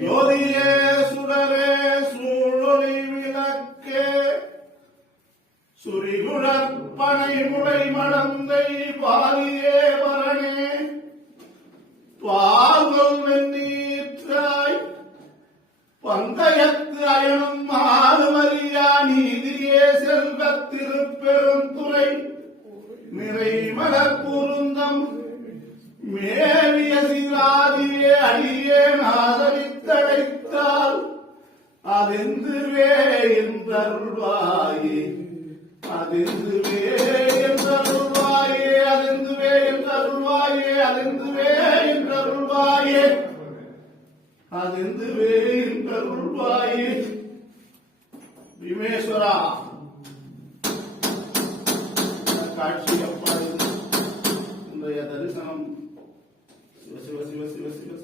ஜோதியே சுடரே சூழொளி விளக்கே சுரிகுழற்பனை முளை மடந்தை பாலியே பரணே பால்கள் வெந்நீற்றாய் பந்தயத்து அயனும் ஆறுமறியா நீதியே செல்வத் திருப்பெருந்துறை நிறைமலர் கூறுந்தம் மேவிய சிராதியே அடியே நாதரித்தடைத்தால் அதெந்துவே என்றருள்வாயே அதெந்துவே என்றருள்வாயே அதெந்துவே என்றருள்வாயே அதெந்துவே என்றருள்வாயே அதெந்துவே என்றருள்வாயே. விமேஸ்வரா காட்சி அப்பாடு இன்றைய தரிசனம் சிவ சிவ சிவ சிவ சிவ